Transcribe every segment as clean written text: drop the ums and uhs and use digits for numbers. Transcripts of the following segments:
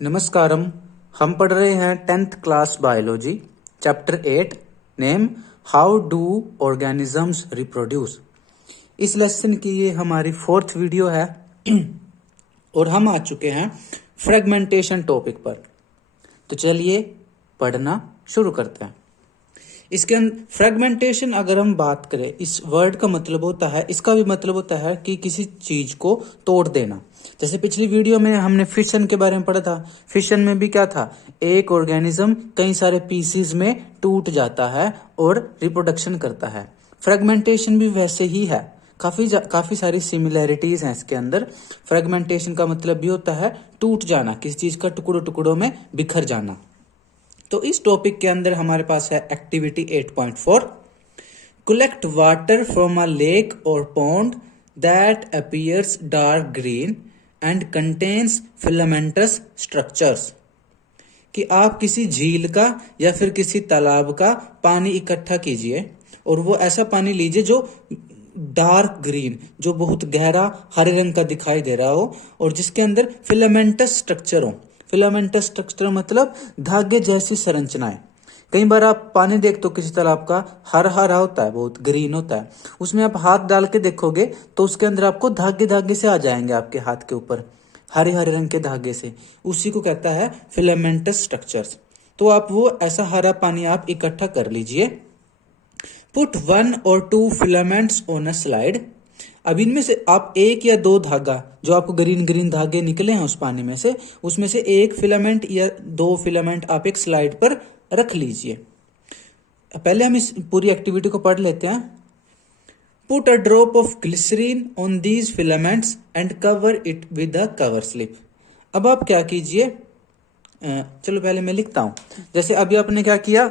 नमस्कारम। हम पढ़ रहे हैं 10th class biology chapter 8 name how do organisms reproduce. इस लेसन की ये हमारी 4th वीडियो है और हम आ चुके हैं फ्रेगमेंटेशन टॉपिक पर। तो चलिए पढ़ना शुरू करते हैं। इसके अंदर फ्रेगमेंटेशन अगर हम बात करें, इस वर्ड का मतलब होता है, इसका भी मतलब होता है कि किसी चीज को तोड़ देना। जैसे पिछली वीडियो में हमने फिशन के बारे में पढ़ा था। फिशन में भी क्या था, एक ऑर्गेनिज्म कई सारे पीसीज में टूट जाता है और रिप्रोडक्शन करता है। फ्रेगमेंटेशन भी वैसे ही है, काफी सारी सिमिलैरिटीज हैं इसके अंदर। फ्रेगमेंटेशन का मतलब भी होता है टूट जाना, किसी चीज का टुकड़ों टुकड़ों में बिखर जाना। तो इस टॉपिक के अंदर हमारे पास है activity 8.4, collect water from a lake or pond that appears dark green and contains filamentous structures. कि आप किसी झील का या फिर किसी तालाब का पानी इकट्ठा कीजिए और वो ऐसा पानी लीजिए जो डार्क ग्रीन, जो बहुत गहरा हरे रंग का दिखाई दे रहा हो और जिसके अंदर फिलामेंटस स्ट्रक्चर हो। फिलामेंटस स्ट्रक्चर मतलब धागे जैसी संरचनाएं। कई बार आप पानी देखते हो किसी तालाब का, हरा हरा होता है, बहुत ग्रीन होता है, उसमें आप हाथ डाल के देखोगे तो उसके अंदर आपको धागे धागे से आ जाएंगे आपके हाथ के ऊपर, हरे हरे रंग के धागे से। उसी को कहता है फिलामेंटस स्ट्रक्चर्स। तो आप वो ऐसा हरा पानी आप इकट्ठा कर लीजिए। Put 1 or 2 filaments on a slide. अब इनमें से आप एक या दो धागा, जो आपको ग्रीन ग्रीन धागे निकले हैं उस पानी में से, उसमें से एक फिलामेंट या दो फिलामेंट आप एक स्लाइड पर रख लीजिए। पहले हम इस पूरी एक्टिविटी को पढ़ लेते हैं। Put a drop of glycerine on these filaments and cover it with a cover slip. अब आप क्या कीजिए, चलो पहले मैं लिखता हूं। जैसे अभी आपने क्या किया,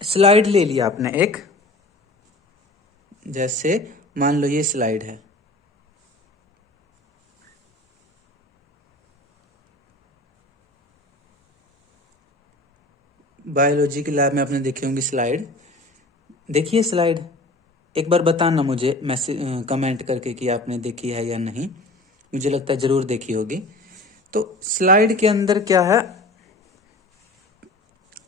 स्लाइड ले लिया आपने एक, जैसे मान लो ये स्लाइड है। बायोलॉजी की लैब में आपने देखी होंगी स्लाइड। देखिए स्लाइड, एक बार बताना मुझे मैसेज कमेंट करके कि आपने देखी है या नहीं। मुझे लगता है जरूर देखी होगी। तो स्लाइड के अंदर क्या है,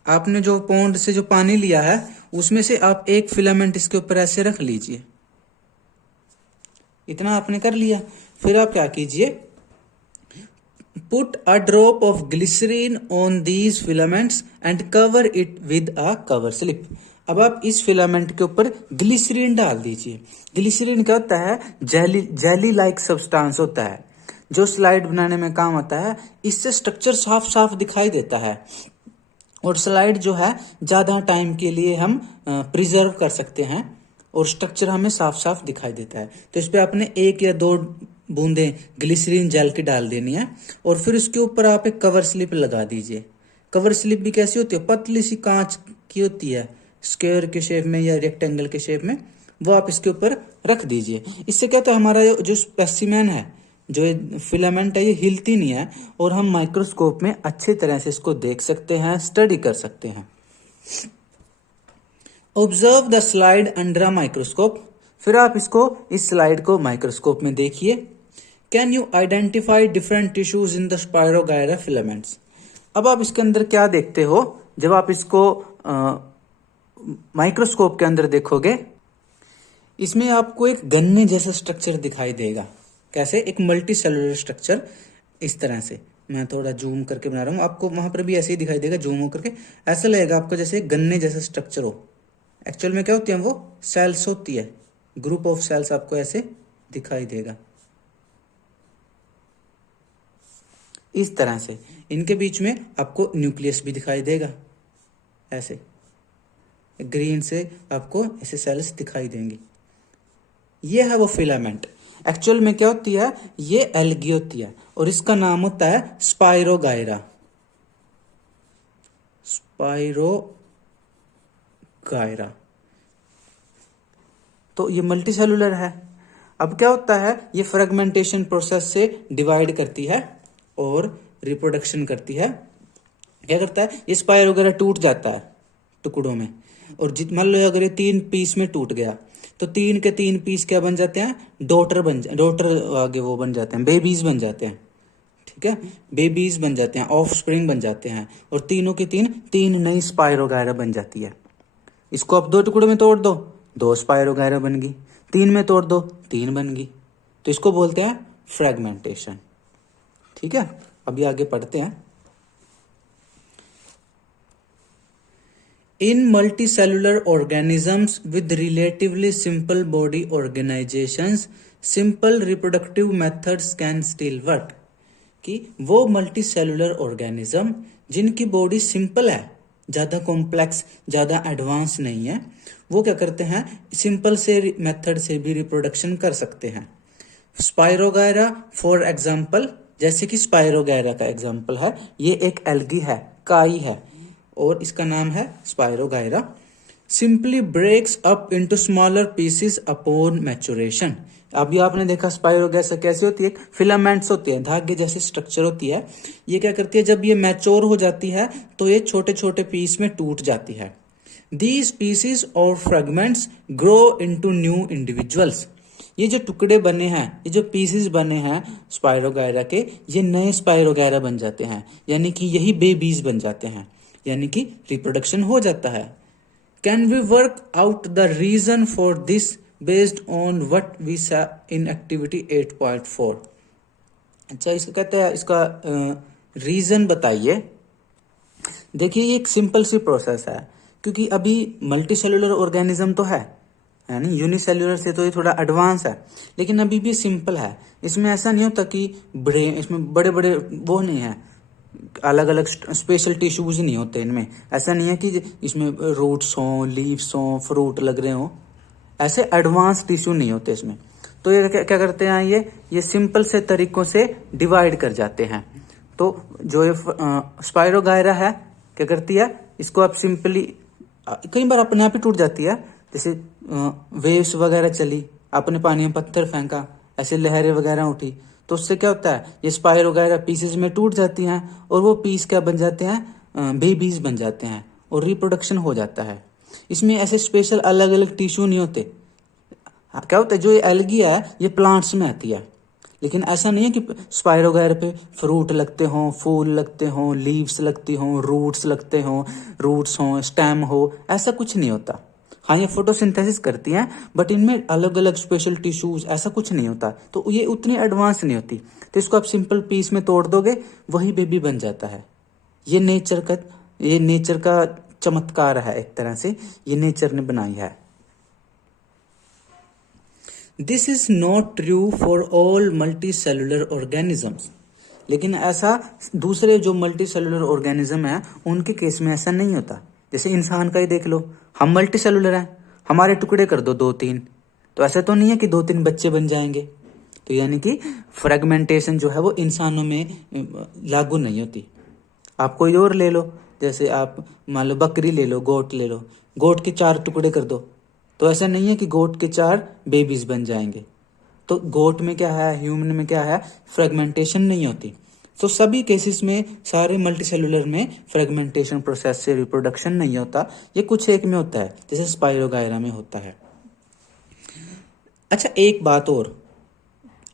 आपने जो पॉन्ड से जो पानी लिया है उसमें से आप एक फिलामेंट इसके ऊपर ऐसे रख लीजिए। इतना आपने कर लिया। फिर आप क्या कीजिए, put a drop of glycerine on these filaments and cover it with a cover slip. अब आप इस फिलामेंट के ऊपर ग्लिसरीन डाल दीजिए। ग्लिसरीन क्या होता है, जेली जेली लाइक सब्सटेंस होता है, जो स्लाइड बनाने में काम आता है। इससे स्ट्रक्चर साफ साफ दिखाई देता है और स्लाइड जो है ज्यादा टाइम के लिए हम प्रिजर्व कर सकते हैं और स्ट्रक्चर हमें साफ साफ दिखाई देता है। तो इस पे आपने एक या दो बूंदें ग्लिसरीन जेल की डाल देनी है और फिर उसके ऊपर आप एक कवर स्लिप लगा दीजिए। कवर स्लिप भी कैसी होती है, पतली सी कांच की होती है, स्क्वायर के शेप में या रेक्टेंगल के शेप में, वो आप इसके ऊपर रख दीजिए। इससे क्या होता है, हमारा जो स्पेसिमेन है, जो फिलामेंट है, ये हिलती नहीं है और हम माइक्रोस्कोप में अच्छी तरह से इसको देख सकते हैं, स्टडी कर सकते हैं। Observe the slide under a microscope. फिर आप इसको, इस स्लाइड को माइक्रोस्कोप में देखिए। Can you identify different tissues in the spirogyra filaments. अब आप इसके अंदर क्या देखते हो, जब आप इसको माइक्रोस्कोप के अंदर देखोगे, इसमें आपको एक गन्ने जैसा स्ट्रक्चर दिखाई देगा। कैसे, एक मल्टी सेलुलर स्ट्रक्चर। इस तरह से मैं थोड़ा जूम करके बना रहा हूँ, आपको वहां पर भी ऐसे ही दिखाई देगा, जूम हो करके ऐसा लगेगा आपको जैसे गन्ने जैसा स्ट्रक्चर हो। एक्चुअल में क्या होती है, वो सेल्स होती है, ग्रुप ऑफ सेल्स आपको ऐसे दिखाई देगा इस तरह से। इनके बीच में आपको न्यूक्लियस भी दिखाई देगा, ऐसे ग्रीन से आपको ऐसे सेल्स दिखाई देंगी। ये है वो फिलामेंट। एक्चुअल में क्या होती है, ये एल्गी होती है और इसका नाम होता है स्पायरोगायरा। स्पायरोगायरा। तो ये मल्टी सेलुलर है। अब क्या होता है, ये फ्रेगमेंटेशन प्रोसेस से डिवाइड करती है और रिप्रोडक्शन करती है। क्या करता है, ये स्पायर वगैरह टूट जाता है टुकड़ों में, और मान लो अगर ये 3 पीस में टूट गया तो 3 के 3 पीस क्या बन जाते हैं, डॉटर आगे वो बन जाते हैं, बेबीज बन जाते हैं। ठीक है, बेबीज बन जाते हैं, ऑफ स्प्रिंग बन जाते हैं, और तीनों के तीन नई स्पाइरोगायरा बन जाती है। इसको आप 2 टुकड़ों में तोड़ दो, 2 स्पाइरोगायरा बन गई, 3 में तोड़ दो, 3 बन गई। तो इसको बोलते हैं फ्रेगमेंटेशन। ठीक है, अभी आगे पढ़ते हैं। In multicellular organisms with relatively simple body organizations, simple reproductive methods can still work। कि वो मल्टीसेलुलर ऑर्गेनिज्म जिनकी बॉडी सिंपल है, ज़्यादा कॉम्प्लेक्स, ज़्यादा एडवांस नहीं है, वो क्या करते हैं, सिंपल से मेथड से भी रिप्रोडक्शन कर सकते हैं। स्पाइरोगायरा फॉर एग्जाम्पल, जैसे कि स्पाइरोगायरा का एग्जाम्पल है, ये एक एल्गी है, काई है, और इसका नाम है spirogyra. Simply breaks up into smaller pieces upon maturation. अभी आपने देखा स्पाइरोगायरा कैसी होती है, फिलामेंट्स होती है, धागे जैसी स्ट्रक्चर होती है। ये क्या करती है, जब ये मैच्योर हो जाती है तो ये छोटे छोटे पीस में टूट जाती है। दीज पीसेस और fragments grow into new individuals. ये जो टुकड़े बने हैं, ये जो पीसेस बने हैं स्पाइरोगायरा के, ये नए स्पाइरोगायरा बन जाते हैं, यानी कि यही बेबीज बन जाते हैं, यानी कि रिप्रोडक्शन हो जाता है। Can we work out the reason for this based on what we saw in activity 8.4। अच्छा, इसको कहते हैं, इसका रीजन बताइए। देखिए, ये एक सिंपल सी प्रोसेस है, क्योंकि अभी मल्टीसेलुलर ऑर्गेनिज्म तो है नहीं, यूनिसेल्युलर से तो ये थोड़ा एडवांस है, लेकिन अभी भी सिंपल है। इसमें ऐसा नहीं होता कि ब्रेन, इसमें बड़े बड़े वो नहीं है, अलग अलग स्पेशल टिश्यूज नहीं होते इनमें। ऐसा नहीं है कि इसमें रूट्स हों, लीव्स हों, फ्रूट लग रहे हों, ऐसे एडवांस टिश्यू नहीं होते इसमें। तो ये क्या करते हैं, ये सिंपल से तरीकों से डिवाइड कर जाते हैं। तो जो ये स्पाइरोगायरा है, क्या करती है, इसको आप सिंपली, कई बार अपने आप ही टूट जाती है, जैसे वेव्स वगैरह चली, आपने पानी में पत्थर फेंका, ऐसे लहरें वगैरह उठी, तो उससे क्या होता है, ये स्पाइरोगायरा पीसेस में टूट जाती हैं, और वो पीस क्या बन जाते हैं, बेबीज बन जाते हैं, और रिप्रोडक्शन हो जाता है। इसमें ऐसे स्पेशल अलग अलग टिश्यू नहीं होते। क्या होता है, जो ये एल्गी है ये प्लांट्स में आती है, लेकिन ऐसा नहीं है कि स्पाइरोगायरा पे फ्रूट लगते हों, फूल लगते हों, लीव्स लगती हों, रूट्स हों, स्टेम हो, ऐसा कुछ नहीं होता। हाँ, ये फोटोसिंथेसिस करती हैं, बट इनमें अलग अलग स्पेशल टिश्यूज ऐसा कुछ नहीं होता, तो ये उतनी एडवांस नहीं होती। तो इसको आप सिंपल पीस में तोड़ दोगे, वही बेबी बन जाता है। ये नेचर का चमत्कार है, एक तरह से ये नेचर ने बनाई है। This is not true for all multi cellular organisms. लेकिन ऐसा दूसरे जो मल्टी सेलुलर ऑर्गेनिज्म है उनके केस में ऐसा नहीं होता। जैसे इंसान का ही देख लो, हम मल्टी सेलुलर हैं, हमारे टुकड़े कर दो 2-3, तो ऐसा तो नहीं है कि 2-3 बच्चे बन जाएंगे। तो यानी कि फ्रेगमेंटेशन जो है वो इंसानों में लागू नहीं होती। आप कोई और ले लो, जैसे आप मान लो बकरी ले लो, गोट ले लो, गोट के 4 टुकड़े कर दो, तो ऐसा नहीं है कि गोट के 4 बेबीज बन जाएंगे। तो गोट में क्या है, ह्यूमन में क्या है, फ्रेगमेंटेशन नहीं होती। तो सभी केसेस में, सारे मल्टीसेलुलर में फ्रेगमेंटेशन प्रोसेस से रिप्रोडक्शन नहीं होता। ये कुछ एक में होता है, जैसे स्पाइरोगायरा में होता है। अच्छा, एक बात और,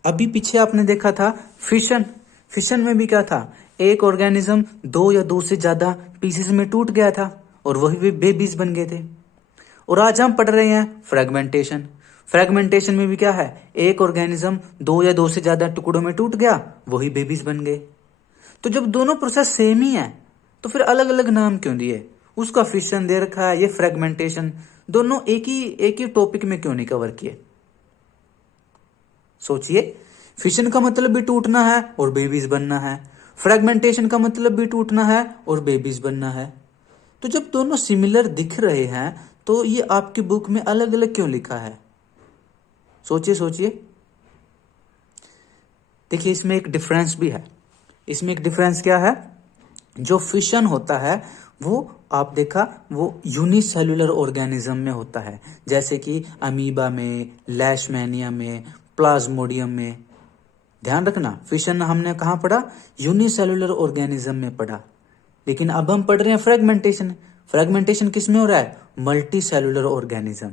अभी पीछे आपने देखा था फिशन में भी क्या था, एक ऑर्गेनिज्म 2 या 2 से ज्यादा पीसेस में टूट गया था और वही बेबीज बन गए थे। और आज हम पढ़ रहे हैं फ्रेगमेंटेशन में भी क्या है, एक ऑर्गेनिज्म 2 या 2 से ज्यादा टुकड़ों में टूट गया, वही बेबीज बन गए। तो जब दोनों प्रोसेस सेम ही है तो फिर अलग अलग नाम क्यों दिए? उसका फिशन दे रखा है, ये फ्रेगमेंटेशन, दोनों एक ही टॉपिक में क्यों नहीं कवर किए? सोचिए, फिशन का मतलब भी टूटना है और बेबीज बनना है, फ्रेगमेंटेशन का मतलब भी टूटना है और बेबीज बनना है। तो जब दोनों सिमिलर दिख रहे हैं तो ये आपकी बुक में अलग अलग क्यों लिखा है? सोचिए। देखिए, इसमें एक डिफरेंस भी है। इसमें एक डिफरेंस क्या है, जो फिशन होता है वो आप देखा वो यूनिसेल्युलर ऑर्गेनिज्म में होता है, जैसे कि अमीबा में, लेशमैनिया में, प्लाज्मोडियम में। ध्यान रखना, फिशन हमने कहाँ पढ़ा, यूनिसेल्युलर ऑर्गेनिज्म में पढ़ा। लेकिन अब हम पढ़ रहे हैं फ्रेगमेंटेशन किस में हो रहा है, मल्टी सेलुलर ऑर्गेनिज्म।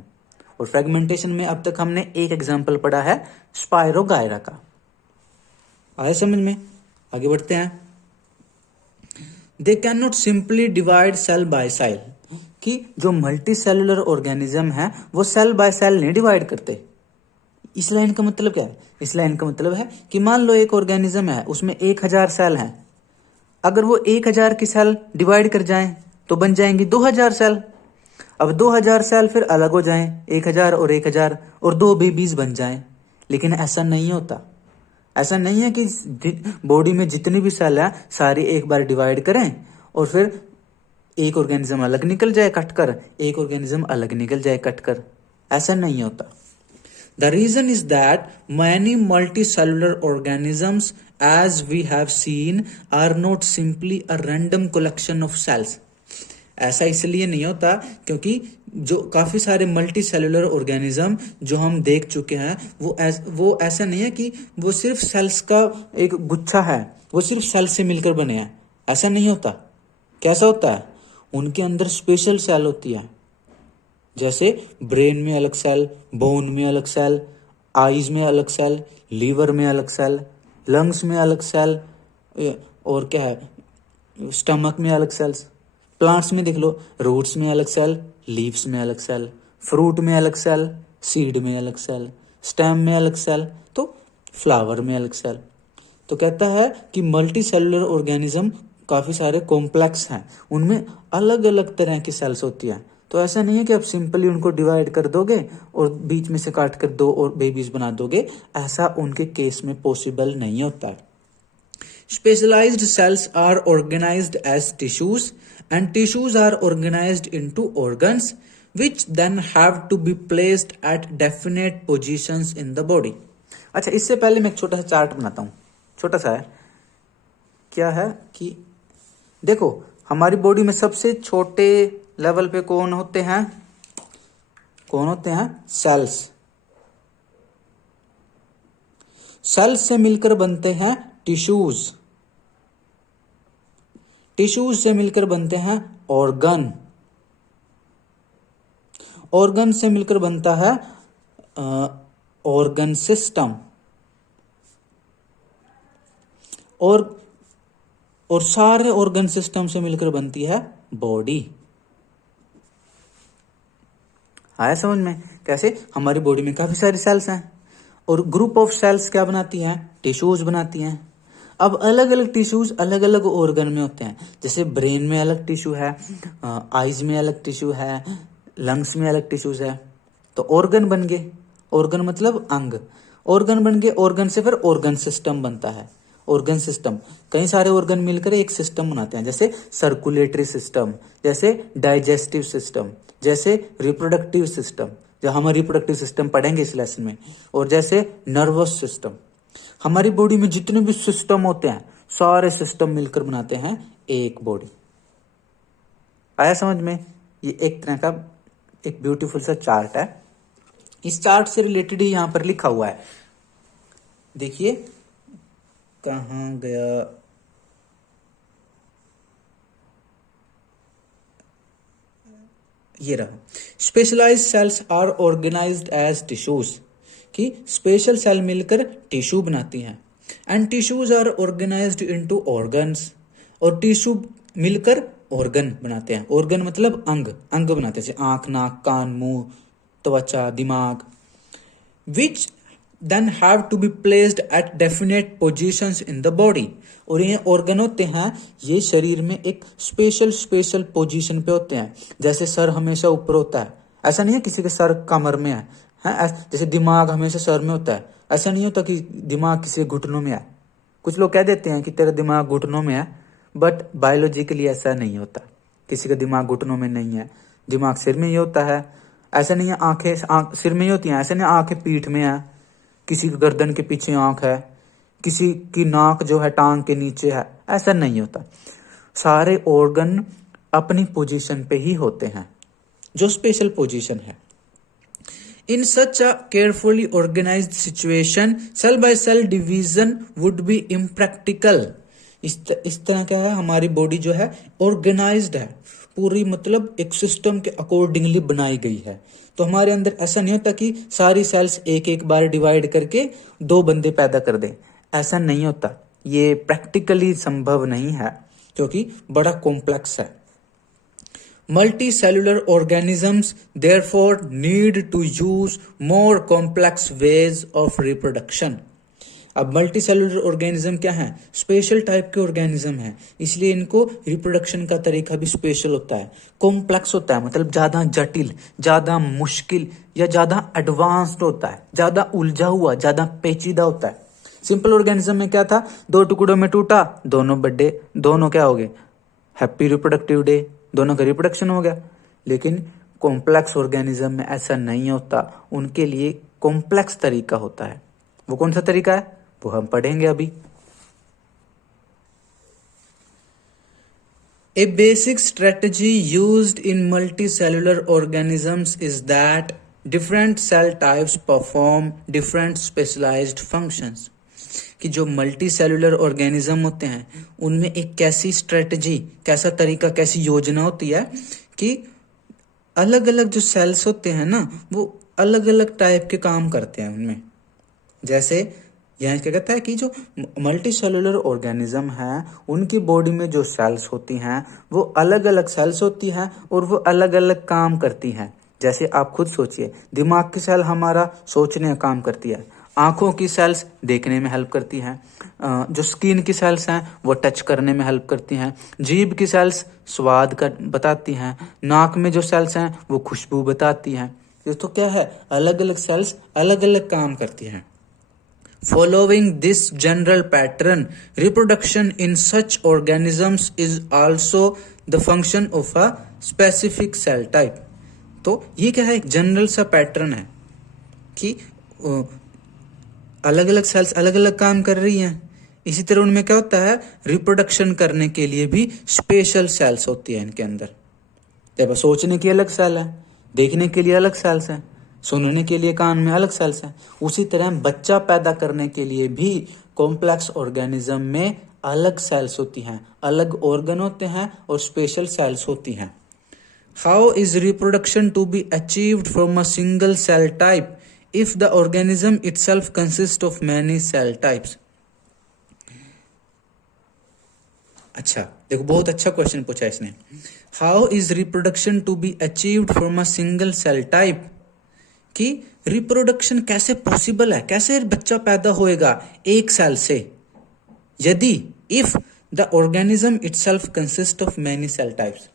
और फ्रेगमेंटेशन में अब तक हमने एक एग्जाम्पल पढ़ा है स्पाइरोगायरा का। आया समझ में? आगे बढ़ते हैं। They can not simply divide cell by cell, कि जो मल्टी सेलुलर ऑर्गेनिज्म है वो सेल बाय सेल नहीं डिवाइड करते। इस लाइन का मतलब क्या है? इस लाइन का मतलब है कि मान लो एक ऑर्गेनिज्म है, उसमें 1000 सेल हैं। अगर वो 1000 की सेल डिवाइड कर जाएं तो बन जाएंगी 2000 सेल। अब 2000 सेल फिर अलग हो जाएं, 1000 और 1000, और 2 बेबीज बन जाएं। लेकिन ऐसा नहीं होता। ऐसा नहीं है कि बॉडी में जितनी भी सेल है सारी एक बार डिवाइड करें और फिर एक ऑर्गेनिज्म अलग निकल जाए कटकर, एक ऑर्गेनिज्म अलग निकल जाए कटकर। ऐसा नहीं होता। The reason is that many multicellular organisms, as we have seen, are not simply a random collection of cells. ऐसा इसलिए नहीं होता क्योंकि जो काफी सारे मल्टी सेलुलर ऑर्गेनिज्म जो हम देख चुके हैं वो ऐसा नहीं है कि वो सिर्फ सेल्स का एक गुच्छा है, वो सिर्फ सेल से मिलकर बने हैं। ऐसा नहीं होता। कैसा होता है? उनके अंदर स्पेशल सेल होती है, जैसे ब्रेन में अलग सेल, बोन में अलग सेल, आईज में अलग सेल, लीवर में अलग सेल, लंग्स में अलग सेल, और क्या है, स्टमक में अलग सेल्स। प्लांट्स में देख लो, रूट्स में अलग सेल, लीव्स में अलग सेल, फ्रूट में अलग सेल, सीड में अलग सेल, स्टेम में अलग सेल, तो फ्लावर में अलग सेल। तो कहता है कि मल्टी सेलुलर ऑर्गेनिज्म काफी सारे कॉम्प्लेक्स हैं, उनमें अलग अलग तरह की सेल्स होती हैं। तो ऐसा नहीं है कि आप सिंपली उनको डिवाइड कर दोगे और बीच में से काट कर 2 और बेबीज बना दोगे। ऐसा उनके केस में पॉसिबल नहीं होता है। Specialized cells are organized as tissues, and tissues are organized into organs, which then have to be placed at definite positions in the body. अच्छा, इससे पहले मैं एक छोटा सा चार्ट बनाता हूँ। छोटा सा है, क्या है कि देखो हमारी बॉडी में सबसे छोटे लेवल पे कौन होते हैं? कौन होते हैं? सेल्स। सेल्स से मिलकर बनते हैं टिश्यूज, टिश्यूज से मिलकर बनते हैं ऑर्गन, ऑर्गन से मिलकर बनता है ऑर्गन सिस्टम, और सारे ऑर्गन सिस्टम से मिलकर बनती है बॉडी। आया समझ में? कैसे? हमारी बॉडी में काफी सारी सेल्स हैं और ग्रुप ऑफ सेल्स क्या बनाती हैं? टिश्यूज बनाती हैं। अब अलग अलग टिश्यूज अलग अलग ऑर्गन में होते हैं। जैसे ब्रेन में अलग टिश्यू है, आईज में अलग टिश्यू है, लंग्स में अलग टिश्यूज है। तो ऑर्गन बन गए। ऑर्गन मतलब अंग। ऑर्गन बन गए, ऑर्गन से फिर ऑर्गन सिस्टम बनता है। ऑर्गन सिस्टम, कई सारे ऑर्गन मिलकर एक सिस्टम बनाते हैं, जैसे सर्कुलेटरी सिस्टम, जैसे डाइजेस्टिव सिस्टम, जैसे रिप्रोडक्टिव सिस्टम, जो हम रिप्रोडक्टिव सिस्टम पढ़ेंगे इस लेसन में, और जैसे नर्वस सिस्टम। हमारी बॉडी में जितने भी सिस्टम होते हैं सारे सिस्टम मिलकर बनाते हैं एक बॉडी। आया समझ में? ये एक तरह का एक ब्यूटीफुल सा चार्ट है। इस चार्ट से रिलेटेड ही यहां पर लिखा हुआ है। देखिए कहां गया, ये रहा। Specialised cells are organised as tissues, कि स्पेशल सेल मिलकर टिश्यू बनाती हैं। And tissues are organised into organs, और टिश्यू मिलकर ऑर्गन बनाते हैं। ऑर्गन मतलब अंग, अंग बनाते हैं, जैसे आंख, नाक, कान, मुंह, त्वचा, दिमाग। Which then have to be placed at definite positions in the body, और ये ऑर्गन होते हैं, ये शरीर में एक स्पेशल पोजीशन पे होते हैं। जैसे सर हमेशा ऊपर होता है, ऐसा नहीं है किसी के सर कमर में है। जैसे दिमाग हमेशा सर में होता है, ऐसा नहीं होता कि दिमाग किसी घुटनों में है। कुछ लोग कह देते हैं कि तेरा दिमाग घुटनों में है, बट बायोलॉजिकली ऐसा नहीं होता। किसी का दिमाग घुटनों में नहीं है, दिमाग सिर में ही होता है। ऐसा नहीं है आंखें सिर में ही होती हैं, ऐसा नहीं आंखें पीठ में है, किसी की गर्दन के पीछे आंख है, किसी की नाक जो है टांग के नीचे है, ऐसा नहीं होता। सारे ऑर्गन अपनी पोजीशन पे ही होते हैं, जो स्पेशल पोजीशन है। In such a carefully organised situation cell by cell division would be impractical. इस तरह का है, हमारी बॉडी जो है ऑर्गेनाइज्ड है, पूरी मतलब एक सिस्टम के अकॉर्डिंगली बनाई गई है। तो हमारे अंदर ऐसा नहीं होता कि सारी सेल्स एक एक बार डिवाइड करके 2 बंदे पैदा कर दें, ऐसा नहीं होता। ये प्रैक्टिकली संभव नहीं है क्योंकि बड़ा कॉम्प्लेक्स है। Multicellular organisms therefore need to use more complex ways of reproduction. अब मल्टी सेलुलर ऑर्गेनिज्म क्या है? स्पेशल टाइप के ऑर्गेनिज्म है, इसलिए इनको रिप्रोडक्शन का तरीका भी स्पेशल होता है, कॉम्प्लेक्स होता है, मतलब ज्यादा जटिल, ज्यादा मुश्किल या ज्यादा एडवांस्ड होता है, ज्यादा उलझा हुआ, ज्यादा पेचीदा होता है। सिंपल ऑर्गेनिज्म में क्या था? 2 टुकड़ों में टूटा, दोनों बर्थडे, दोनों क्या हो गए? हैप्पी रिप्रोडक्टिव डे, दोनों का रिप्रोडक्शन हो गया। लेकिन कॉम्प्लेक्स ऑर्गेनिज्म में ऐसा नहीं होता, उनके लिए कॉम्प्लेक्स तरीका होता है। वो कौन सा तरीका है? वो हम पढ़ेंगे अभी। A basic strategy used in multicellular organisms is that different cell types perform different specialized functions. कि जो मल्टी सेलुलर ऑर्गेनिज्म होते हैं उनमें एक कैसी स्ट्रेटजी, कैसा तरीका, कैसी योजना होती है कि अलग अलग जो सेल्स होते हैं ना वो अलग अलग टाइप के काम करते हैं उनमें। जैसे यहाँ क्या कहता है कि जो मल्टी सेलुलर ऑर्गेनिज्म है उनकी बॉडी में जो सेल्स होती हैं वो अलग अलग सेल्स होती हैं और वो अलग अलग काम करती हैं। जैसे आप खुद सोचिए, दिमाग की सेल हमारा सोचने का काम करती है, आंखों की सेल्स देखने में हेल्प करती हैं, जो स्किन की सेल्स हैं वो टच करने में हेल्प करती हैं, जीभ की सेल्स स्वाद का बताती हैं, नाक में जो सेल्स हैं वो खुशबू बताती हैं। ये तो क्या है? अलग अलग सेल्स अलग अलग काम करती हैं। Following this general pattern, reproduction in such organisms is also the function of a specific cell type. तो ये क्या है? एक जनरल सा पैटर्न है कि अलग अलग सेल्स अलग अलग काम कर रही हैं। इसी तरह उनमें क्या होता है? रिप्रोडक्शन करने के लिए भी स्पेशल सेल्स होती है इनके अंदर। देखो, सोचने की अलग सेल है, देखने के लिए अलग सेल्स हैं, सुनने के लिए कान में अलग सेल्स हैं। उसी तरह बच्चा पैदा करने के लिए भी कॉम्प्लेक्स ऑर्गेनिज्म में अलग सेल्स होती हैं, अलग ऑर्गन होते हैं और स्पेशल सेल्स होती हैं। How is reproduction to be achieved from a single cell type if the organism itself consists of many cell types? अच्छा देखो, बहुत अच्छा क्वेश्चन पूछा इसने। How is reproduction to be achieved from a single cell type, कि reproduction कैसे possible है, कैसे बच्चा पैदा होएगा एक सेल से, यदि if the organism itself consist of many cell types.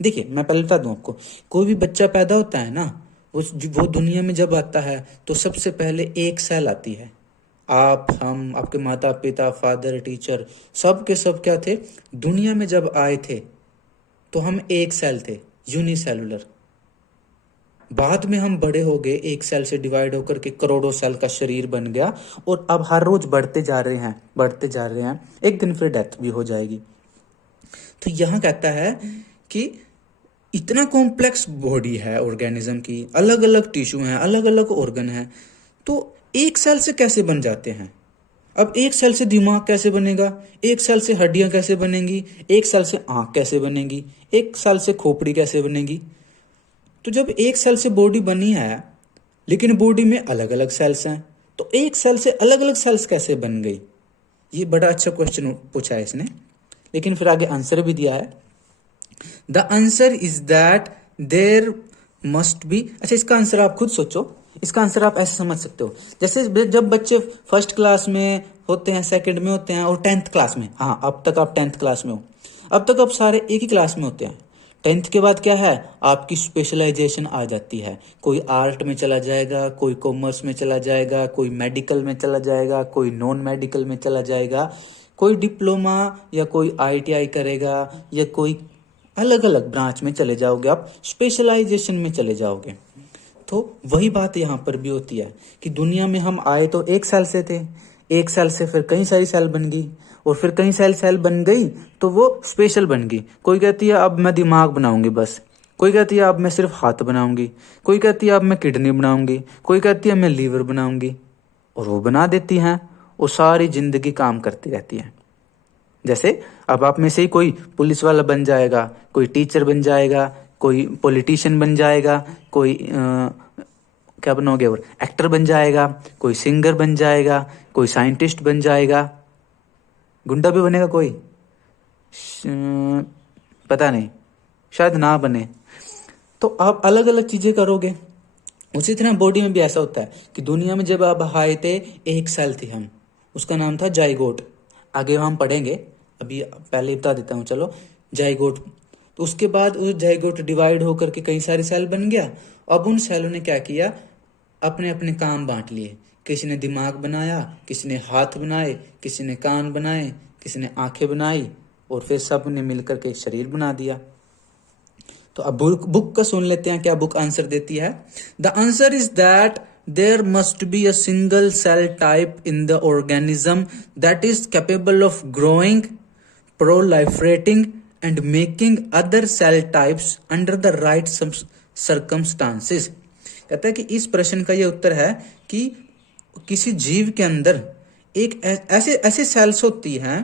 देखिए, मैं पहले बता दूं आपको, कोई भी बच्चा पैदा होता है ना, वो दुनिया में जब आता है तो सबसे पहले एक सेल आती है। आप, हम, आपके माता पिता, फादर, टीचर, सब के सब क्या थे? दुनिया में जब आए थे तो हम एक सेल थे, यूनिसेलुलर। बाद में हम बड़े हो गए, एक सेल से डिवाइड होकर के करोड़ों सेल का शरीर बन गया और अब हर रोज बढ़ते जा रहे हैं, बढ़ते जा रहे हैं, एक दिन फिर डेथ भी हो जाएगी। तो यहां कहता है कि इतना कॉम्प्लेक्स बॉडी है ऑर्गेनिज्म की, अलग अलग टिश्यू हैं, अलग अलग ऑर्गन हैं, तो एक सेल से कैसे बन जाते हैं? अब एक सेल से दिमाग कैसे बनेगा? एक सेल से हड्डियां कैसे बनेंगी? एक सेल से आंख कैसे बनेगी? एक सेल से खोपड़ी कैसे बनेगी? तो जब एक सेल से बॉडी बनी है लेकिन बॉडी में अलग अलग सेल्स हैं, तो एक सेल से अलग अलग सेल्स कैसे बन गई? ये बड़ा अच्छा क्वेश्चन पूछा है इसने, लेकिन फिर आगे आंसर भी दिया है। The answer is that there must be. अच्छा, इसका आंसर आप खुद सोचो, इसका आंसर आप ऐसे समझ सकते हो, जैसे जब बच्चे फर्स्ट क्लास में होते हैं, सेकंड में होते हैं और 10th क्लास में, हाँ अब तक आप 10th क्लास में हो, अब तक आप सारे एक ही क्लास में होते हैं। 10th के बाद क्या है? आपकी स्पेशलाइजेशन आ जाती है, कोई आर्ट में चला जाएगा, कोई कॉमर्स में चला जाएगा, कोई मेडिकल में चला जाएगा, कोई नॉन मेडिकल में चला जाएगा, कोई डिप्लोमा या कोई ITI करेगा, या कोई अलग अलग ब्रांच में चले जाओगे, आप स्पेशलाइजेशन में चले जाओगे। तो वही बात यहाँ पर भी होती है कि दुनिया में हम आए तो एक सेल से थे, एक सेल से फिर कई सारी सेल बन गई, और फिर कई सेल बन गई तो वो स्पेशल बन गई। कोई कहती है अब मैं दिमाग बनाऊंगी बस, कोई कहती है अब मैं सिर्फ हाथ बनाऊंगी, कोई कहती है अब मैं किडनी बनाऊंगी, कोई कहती है मैं लीवर बनाऊंगी, और वो बना देती हैं, वो सारी जिंदगी काम करती रहती है। जैसे अब आप में से ही कोई पुलिस वाला बन जाएगा, कोई टीचर बन जाएगा, कोई पॉलिटिशियन बन जाएगा, कोई क्या बनोगे और एक्टर बन जाएगा, कोई सिंगर बन जाएगा, कोई साइंटिस्ट बन जाएगा। गुंडा भी बनेगा कोई? पता नहीं, शायद ना बने। तो आप अलग अलग चीजें करोगे। उसी तरह बॉडी में भी ऐसा होता है कि दुनिया में जब आप आए थे एक सेल थी हम, उसका नाम था जाइगोट। आगे हम पढ़ेंगे, अभी पहले बता देता हूँ चलो। जाइगोट, तो उसके बाद उस जाइगोट डिवाइड होकर के कई सारे सेल बन गया। अब उन सेलों ने क्या किया, अपने अपने काम बांट लिए। किसी ने दिमाग बनाया, किसी ने हाथ बनाए, किसी ने कान बनाए, किसी ने आंखें बनाई, और फिर सब ने मिलकर के एक शरीर बना दिया। तो अब बुक का सुन लेते हैं क्या बुक आंसर देती है। The answer is that there must be a single cell type in the organism that is capable of growing, proliferating and making other cell types under the right circumstances. कहता है कि इस प्रश्न का यह उत्तर है कि किसी जीव के अंदर एक ऐसे ऐसे सेल्स होती हैं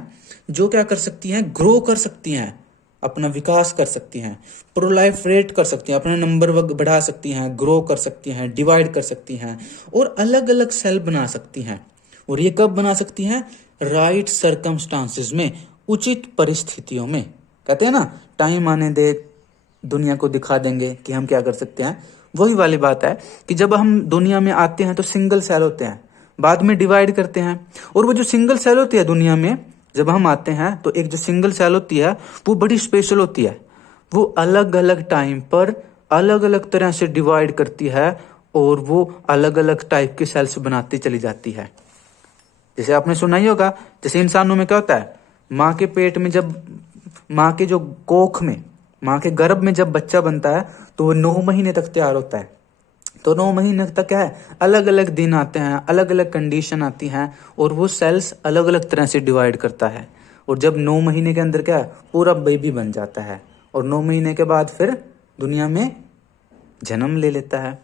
जो क्या कर सकती हैं, ग्रो कर सकती हैं, अपना विकास कर सकती हैं, प्रोलाइफरेट कर सकती हैं, अपना नंबर बढ़ा सकती हैं, ग्रो कर सकती हैं, डिवाइड कर सकती हैं, और अलग अलग सेल बना सकती हैं। और ये कब बना सकती हैं? राइट सर्कमस्टांसेस में, उचित परिस्थितियों में। कहते हैं ना, टाइम आने दे, दुनिया को दिखा देंगे कि हम क्या कर सकते हैं। वही वाली बात है कि जब हम दुनिया में आते हैं तो सिंगल सेल होते हैं, बाद में डिवाइड करते हैं। और वो जो सिंगल सेल होती है दुनिया में, जब हम आते हैं तो एक जो सिंगल सेल होती है वो बड़ी स्पेशल होती है। वो अलग अलग टाइम पर अलग अलग तरह से डिवाइड करती है, और वो अलग अलग टाइप के सेल्स बनाती चली जाती है। जैसे आपने सुना ही होगा, जैसे इंसानों में क्या होता है, माँ के पेट में जब, माँ के जो कोख में, माँ के गर्भ में जब बच्चा बनता है तो वो 9 महीने तक तैयार होता है। तो 9 महीने तक क्या है, अलग अलग दिन आते हैं, अलग अलग कंडीशन आती हैं, और वो सेल्स अलग अलग तरह से डिवाइड करता है। और जब 9 महीने के अंदर क्या है, पूरा बेबी बन जाता है, और 9 महीने के बाद फिर दुनिया में जन्म ले लेता है।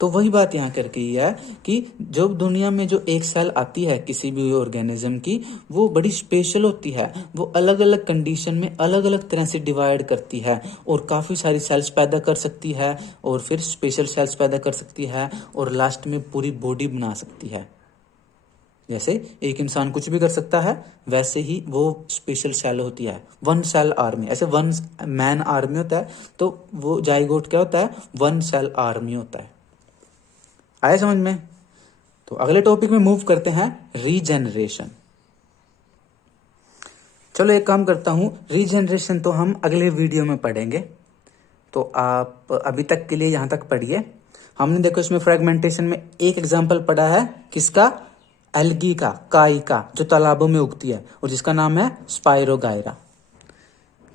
तो वही बात यहाँ करके ये है कि जब दुनिया में जो एक सेल आती है किसी भी ऑर्गेनिज्म की, वो बड़ी स्पेशल होती है। वो अलग अलग कंडीशन में अलग अलग तरह से डिवाइड करती है, और काफ़ी सारी सेल्स पैदा कर सकती है, और फिर स्पेशल सेल्स पैदा कर सकती है, और लास्ट में पूरी बॉडी बना सकती है। जैसे एक इंसान कुछ भी कर सकता है, वैसे ही वो स्पेशल सेल होती है, वन सेल आर्मी। ऐसे वन मैन आर्मी होता है, तो वो जाइगोट क्या होता है, वन सेल आर्मी होता है। आया समझ में? तो अगले टॉपिक में मूव करते हैं, रीजेनरेशन। चलो एक काम करता हूं, रीजेनरेशन तो हम अगले वीडियो में पढ़ेंगे। तो आप अभी तक के लिए यहां तक पढ़िए। हमने देखो इसमें फ्रेगमेंटेशन में एक एग्जांपल पढ़ा है, किसका? एल्गी का, काई का, जो तालाबों में उगती है, और जिसका नाम है स्पाइरोगायरा।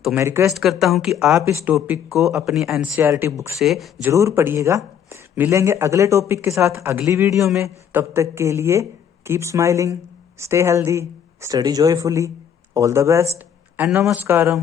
तो मैं रिक्वेस्ट करता हूं कि आप इस टॉपिक को अपनी एनसीईआरटी बुक से जरूर पढ़िएगा। मिलेंगे अगले टॉपिक के साथ अगली वीडियो में। तब तक के लिए keep smiling, stay healthy, study joyfully, all the best and नमस्कारम।